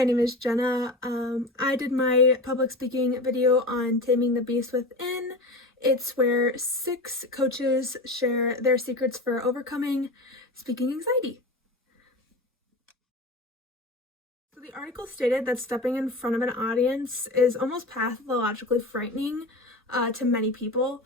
my name is Jenna. I did my public speaking video on Taming the Beast Within. It's where 6 coaches share their secrets for overcoming speaking anxiety. So the article stated that stepping in front of an audience is almost pathologically frightening to many people.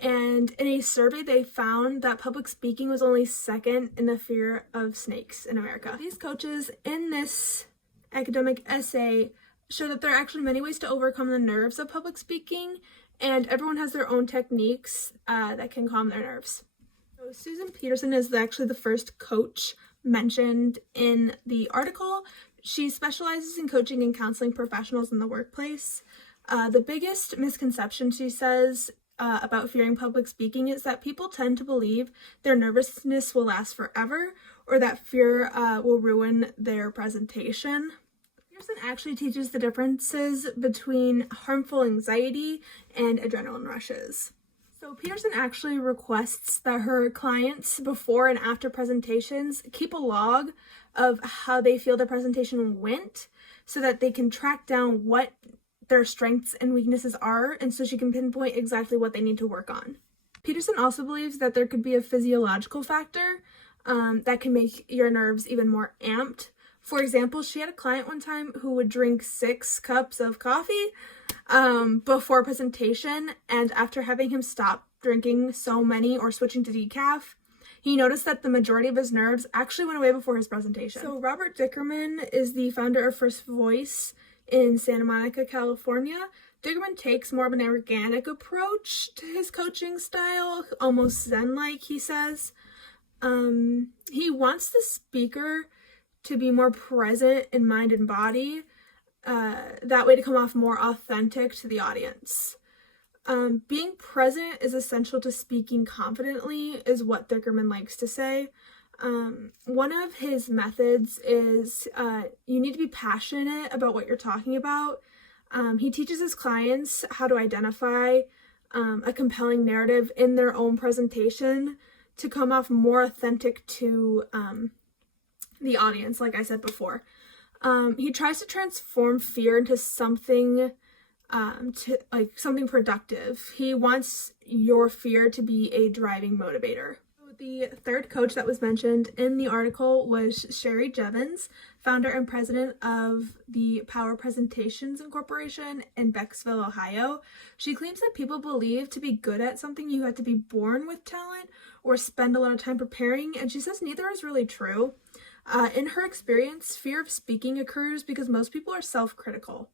And in a survey, they found that public speaking was only second in the fear of snakes in America. These coaches in this academic essay show that there are actually many ways to overcome the nerves of public speaking, and everyone has their own techniques that can calm their nerves. So Susan Peterson is actually the first coach mentioned in the article. She specializes in coaching and counseling professionals in the workplace. The biggest misconception, she says, about fearing public speaking is that people tend to believe their nervousness will last forever, or that fear will ruin their presentation. Peterson actually teaches the differences between harmful anxiety and adrenaline rushes. So Peterson actually requests that her clients before and after presentations keep a log of how they feel their presentation went so that they can track down what their strengths and weaknesses are, and so she can pinpoint exactly what they need to work on. Peterson also believes that there could be a physiological factor that can make your nerves even more amped. For example, she had a client one time who would drink 6 cups of coffee before presentation, and after having him stop drinking so many or switching to decaf, he noticed that the majority of his nerves actually went away before his presentation. So Robert Dickerman is the founder of First Voice in Santa Monica, California. Dickerman takes more of an organic approach to his coaching style, almost Zen-like, he says. He wants the speaker to be more present in mind and body, that way to come off more authentic to the audience. Being present is essential to speaking confidently, is what Dickerman likes to say. One of his methods is you need to be passionate about what you're talking about. He teaches his clients how to identify a compelling narrative in their own presentation to come off more authentic to the audience, like I said before. He tries to transform fear into something something productive. He wants your fear to be a driving motivator. The third coach that was mentioned in the article was Sherry Jevons, founder and president of the Power Presentations Incorporation in Becksville, Ohio. She claims that people believe to be good at something you have to be born with talent or spend a lot of time preparing, and she says neither is really true. In her experience, fear of speaking occurs because most people are self-critical.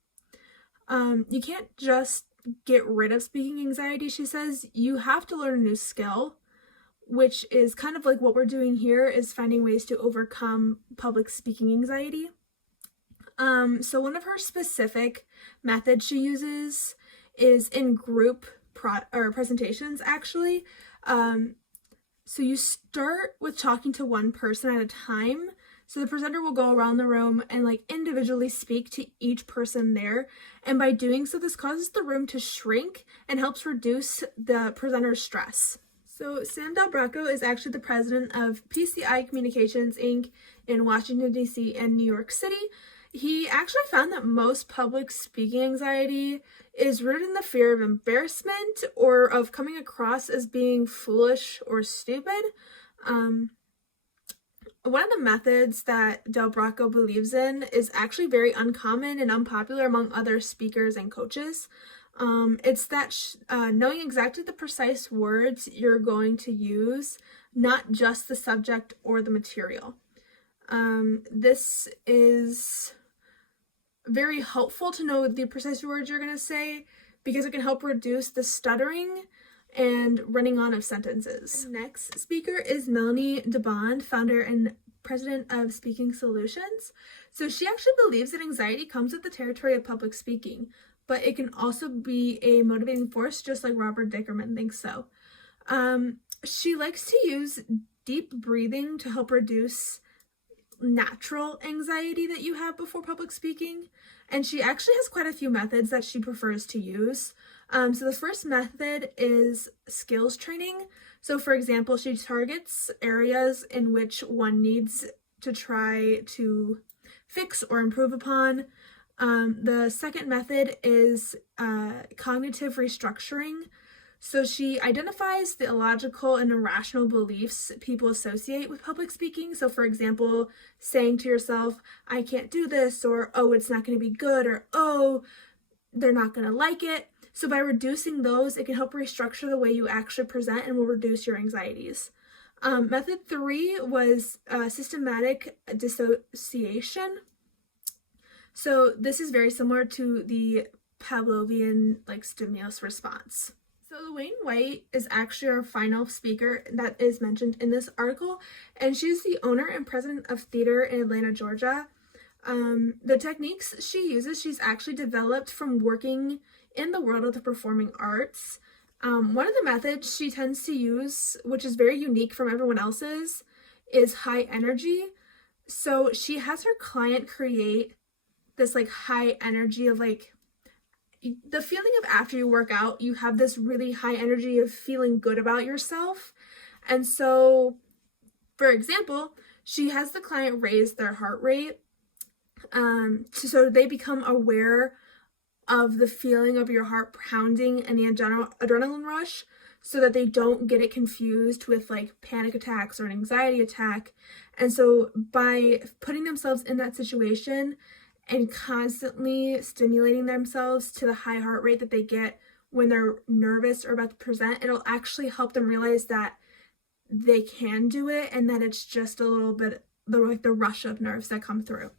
You can't just get rid of speaking anxiety, she says. You have to learn a new skill, which is kind of like what we're doing here, is finding ways to overcome public speaking anxiety. So one of her specific methods she uses is in group presentations, actually. So you start with talking to one person at a time. So the presenter will go around the room and individually speak to each person there. And by doing so, this causes the room to shrink and helps reduce the presenter's stress. So Sam Del Bracco is actually the president of PCI Communications, Inc. in Washington, D.C. and New York City. He actually found that most public speaking anxiety is rooted in the fear of embarrassment or of coming across as being foolish or stupid. One of the methods that Del Bracco believes in is actually very uncommon and unpopular among other speakers and coaches. It's that knowing exactly the precise words you're going to use, not just the subject or the material. This is very helpful to know the precise words you're going to say because it can help reduce the stuttering and running on of sentences. Next speaker is Melanie DeBond, founder and president of Speaking Solutions. So she actually believes that anxiety comes with the territory of public speaking, but it can also be a motivating force, just like Robert Dickerman thinks so. She likes to use deep breathing to help reduce natural anxiety that you have before public speaking, and she actually has quite a few methods that she prefers to use. So the first method is skills training. So for example, she targets areas in which one needs to try to fix or improve upon. The second method is cognitive restructuring. So she identifies the illogical and irrational beliefs people associate with public speaking. So for example, saying to yourself, I can't do this, or oh, it's not going to be good, or oh, they're not going to like it. So by reducing those, it can help restructure the way you actually present and will reduce your anxieties. Method 3 was systematic dissociation. So this is very similar to the Pavlovian stimulus response. So Elaine White is actually our final speaker that is mentioned in this article, and she's the owner and president of theater in Atlanta, Georgia. The techniques she uses, she's actually developed from working in the world of the performing arts. One of the methods she tends to use, which is very unique from everyone else's, is high energy. So she has her client create this high energy of the feeling of after you work out, you have this really high energy of feeling good about yourself. And so, for example, she has the client raise their heart rate so they become aware of the feeling of your heart pounding and the adrenaline rush, so that they don't get it confused with panic attacks or an anxiety attack. And so by putting themselves in that situation and constantly stimulating themselves to the high heart rate that they get when they're nervous or about to present, it'll actually help them realize that they can do it and that it's just a little bit the rush of nerves that come through.